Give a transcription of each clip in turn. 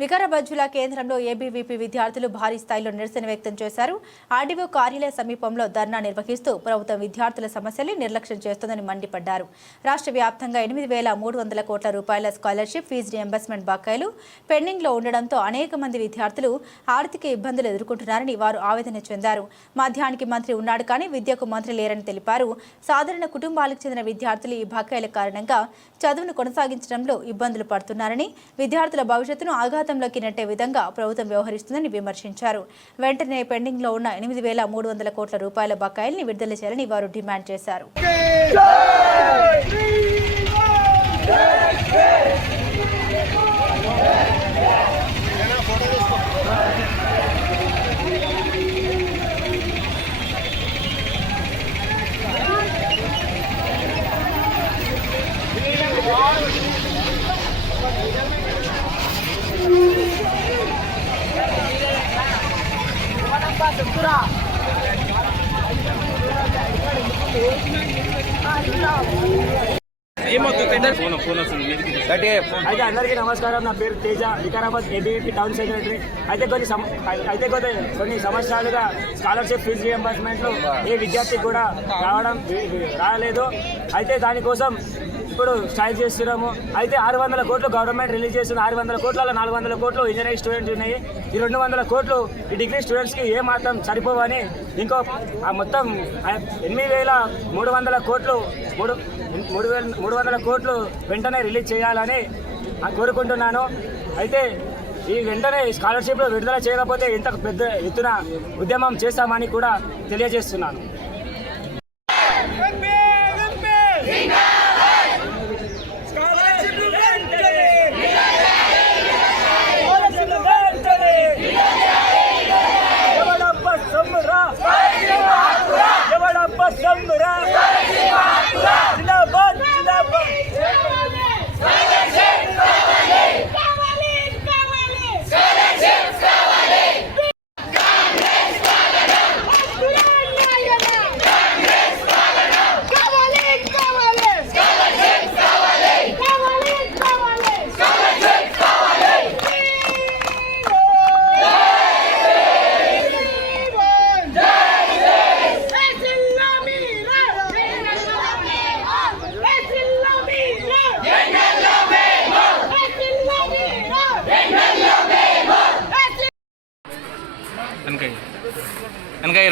వికారాబాద్ జిల్లా కేంద్రంలో ఏబీవీపీ విద్యార్థులు భారీ స్థాయిలో నిరసన వ్యక్తం చేశారు. ఆర్డీఓ కార్యాలయ సమీపంలో ధర్నా నిర్వహిస్తూ ప్రభుత్వం విద్యార్థుల సమస్యల్ని నిర్లక్ష్యం చేస్తోందని మండిపడ్డారు. రాష్ట్ర వ్యాప్తంగా ఎనిమిది వేల మూడు వందల కోట్ల రూపాయల స్కాలర్షిప్ ఫీజు రియంబర్స్మెంట్ బకాయిలు పెండింగ్లో ఉండడంతో అనేక మంది విద్యార్థులు ఆర్థిక ఇబ్బందులు ఎదుర్కొంటున్నారని వారు ఆవేదన చెందారు. మధ్యాహ్నానికి మంత్రి ఉన్నాడు కానీ విద్యకు మంత్రి లేరని తెలిపారు. సాధారణ కుటుంబాలకు చెందిన విద్యార్థులు ఈ బకాయిల కారణంగా చదువును కొనసాగించడంలో ఇబ్బందులు పడుతున్నారని విద్యార్థుల భవిష్యత్తును ఆఘాత ఆఘాతంలోకి నెట్టే విధంగా ప్రభుత్వం వ్యవహరిస్తుందని విమర్శించారు వెంటనే పెండింగ్లో ఉన్న ఎనిమిది వేల మూడు వందల కోట్ల రూపాయల బకాయిల్ని విడుదల చేయాలని వారు డిమాండ్ చేశారు Thank you. అయితే అందరికీ నమస్కారం నా పేరు Teja Vikarabad ABVP town secretary అయితే కొన్ని అయితే కొన్ని కొన్ని సంవత్సరాలుగా స్కాలర్షిప్ ఫీజు రియంబర్స్మెంట్లు ఏ విద్యార్థికి కూడా రావడం రాలేదు. అయితే దానికోసం ఇప్పుడు స్టార్ట్ చేస్తున్నాము. అయితే ఆరు వందల కోట్లు గవర్నమెంట్ రిలీజ్ చేస్తుంది. ఆరు వందల కోట్లలో నాలుగు వందల కోట్లు ఇంజనీరింగ్ స్టూడెంట్స్ ఉన్నాయి. ఈ రెండు వందల కోట్లు ఈ డిగ్రీ స్టూడెంట్స్కి ఏ మాత్రం సరిపోవని ఇంకో ఆ మొత్తం ఎనిమిది వేల మూడు వందల కోట్లు మూడు మూడు వేల మూడు వందల కోట్లు వెంటనే రిలీజ్ చేయాలని కోరుకుంటున్నాను. అయితే ఈ వెంటనే స్కాలర్షిప్లు విడుదల చేయకపోతే ఇంత పెద్ద ఎత్తున ఉద్యమం చేస్తామని కూడా తెలియజేస్తున్నాను.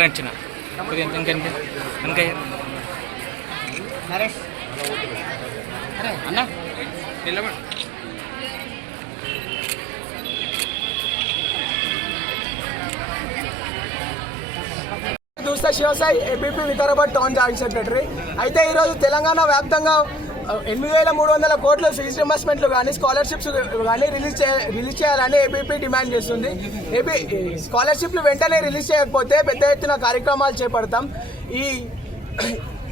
రంచిన కొద్దిగా వెనక వెనక వెనకయ్య నరేష్. అన్న. నిలబడు. దూస్తా Shivasai ABP Vikarabad town joint secretary. అయితే ఈరోజు తెలంగాణ వ్యాప్తంగా ఎనిమిది వేల మూడు వందల కోట్ల ఫీజు రింబర్స్మెంట్లు కానీ స్కాలర్షిప్స్ కానీ రిలీజ్ చే రిలీజ్ చేయాలని ఏపీపీ డిమాండ్ చేస్తుంది. ఏపీ స్కాలర్షిప్లు వెంటనే రిలీజ్ చేయకపోతే పెద్ద ఎత్తున కార్యక్రమాలు చేపడతాం. ఈ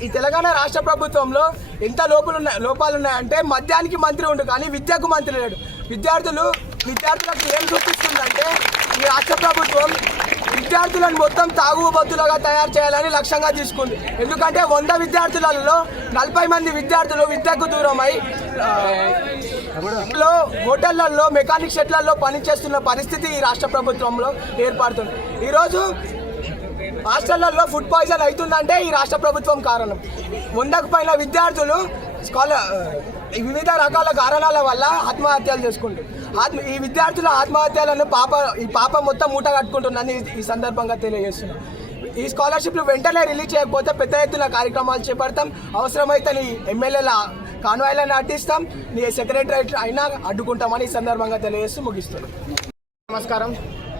ఈ తెలంగాణ రాష్ట్ర ప్రభుత్వంలో ఎంత లోపాలు ఉన్నాయి లోపాలు ఉన్నాయంటే మద్యానికి మంత్రి ఉండు కానీ విద్యకు మంత్రి లేడు. విద్యార్థులు విద్యార్థులకు ఏం చూపిస్తుందంటే ఈ రాష్ట్ర ప్రభుత్వం విద్యార్థులను మొత్తం తాగుబద్దులుగా తయారు చేయాలని లక్ష్యంగా తీసుకుంది. ఎందుకంటే వంద విద్యార్థులలో నలభై మంది విద్యార్థులు విద్యకు దూరమై లో హోటళ్ళలో మెకానిక్ షెట్లలో పనిచేస్తున్న పరిస్థితి ఈ రాష్ట్ర ప్రభుత్వంలో ఏర్పడుతుంది. ఈరోజు హాస్టళ్ళలో ఫుడ్ పాయిజన్ అవుతుందంటే ఈ రాష్ట్ర ప్రభుత్వం కారణం. వందకు పైన విద్యార్థులు స్కాలర్ వివిధ రకాల కారణాల వల్ల ఆత్మహత్యలు చేసుకుంటారు ఆత్మ ఈ విద్యార్థుల ఆత్మహత్యలను పాప ఈ పాప మొత్తం మూట కట్టుకుంటుందని ఈ- సందర్భంగా తెలియజేస్తున్నాం. ఈ స్కాలర్షిప్లు వెంటనే రిలీజ్ చేయకపోతే పెద్ద ఎత్తున కార్యక్రమాలు చేపడతాం. అవసరమైతే నీ ఎమ్మెల్యేల కాన్వాయ్లను అడ్డిస్తాం. నీ సెక్రటరేట్ అయినా అడ్డుకుంటామని ఈ సందర్భంగా తెలియజేస్తూ ముగిస్తున్నాం. నమస్కారం.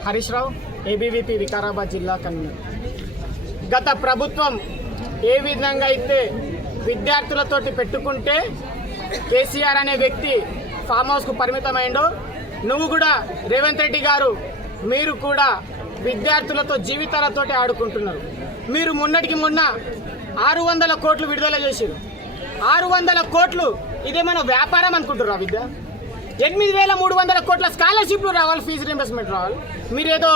హరీష్ రావు ఏబీవీపీ వికారాబాద్ జిల్లా కన్వీనర్. గత ప్రభుత్వం ఏ విధంగా అయితే విద్యార్థులతోటి పెట్టుకుంటే కేసీఆర్ అనే వ్యక్తి ఫామ్ హౌస్కు పరిమితమైండో నువ్వు కూడా రేవంత్ రెడ్డి గారు మీరు కూడా విద్యార్థులతో జీవితాలతోటి ఆడుకుంటున్నారు. మీరు మొన్నటికి మొన్న ఆరు వందల కోట్లు విడుదల చేసారు ఆరు వందల కోట్లు ఇదేమైనా వ్యాపారం అనుకుంటున్నారా విద్య? ఎనిమిది వేల మూడు వందల కోట్ల స్కాలర్షిప్లు రావాలి ఫీజు రింబర్స్మెంట్ రావాలి. మీరేదో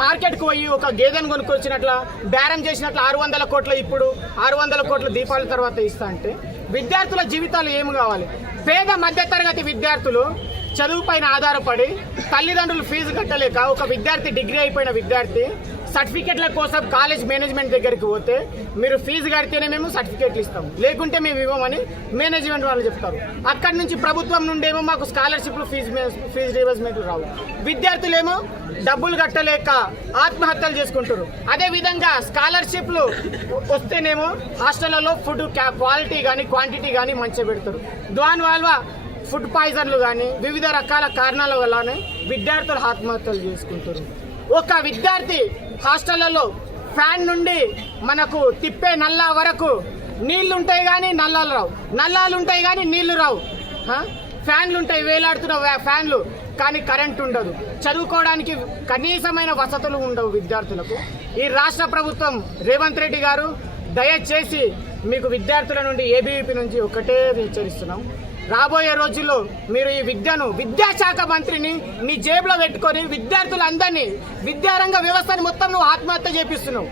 మార్కెట్కు పోయి ఒక గేదెను కొనుక్కొచ్చినట్ల బేరం చేసినట్లు ఆరు వందల కోట్ల ఇప్పుడు ఆరు వందల కోట్ల దీపావళి తర్వాత ఇస్తా అంటే విద్యార్థుల జీవితాలు ఏమి కావాలి? పేద మధ్యతరగతి విద్యార్థులు చదువు పైన ఆధారపడి తల్లిదండ్రులు ఫీజు కట్టలేక ఒక విద్యార్థి డిగ్రీ అయిపోయిన విద్యార్థి సర్టిఫికెట్ల కోసం కాలేజ్ మేనేజ్మెంట్ దగ్గరికి పోతే మీరు ఫీజు కడితేనే మేము సర్టిఫికెట్లు ఇస్తాం లేకుంటే మేము ఇవ్వమని మేనేజ్మెంట్ వాళ్ళు చెప్తారు. అక్కడి నుంచి ప్రభుత్వం నుండేమో మాకు స్కాలర్షిప్లు ఫీజు ఫీజు రీవర్స్మెంట్ రావు. విద్యార్థులేమో డబ్బులు కట్టలేక ఆత్మహత్యలు చేసుకుంటారు అదే విధంగా స్కాలర్షిప్లు వస్తేనేమో హాస్టళ్ళలో ఫుడ్ క్వాలిటీ కానీ క్వాంటిటీ కానీ మంచిగా పెడతారు. దానివల్ల ఫుడ్ పాయిజన్లు కానీ వివిధ రకాల కారణాల వల్లనే విద్యార్థులు ఆత్మహత్యలు చేసుకుంటారు ఒక విద్యార్థి హాస్టళ్ళలో ఫ్యాన్ నుండి మనకు తిప్పే నల్లా వరకు నీళ్ళుంటాయి కానీ నల్లాలు రావు. నల్లాలు ఉంటాయి కానీ నీళ్ళు రావు. ఫ్యాన్లు ఉంటాయి వేలాడుతున్న ఫ్యాన్లు. కానీ కరెంట్ ఉండదు. చదువుకోవడానికి కనీసమైన వసతులు ఉండవు విద్యార్థులకు. ఈ రాష్ట్ర ప్రభుత్వం రేవంత్ రెడ్డి గారు దయచేసి మీకు విద్యార్థుల నుండి ఏబీవీపీ నుంచి ఒకటే హెచ్చరిస్తున్నాం రాబోయే రోజుల్లో మీరు ఈ విద్యను విద్యాశాఖ మంత్రిని మీ జేబులో పెట్టుకొని విద్యార్థులందరినీ విద్యారంగ వ్యవస్థని మొత్తం నువ్వు ఆత్మహత్య చేపిస్తున్నావు.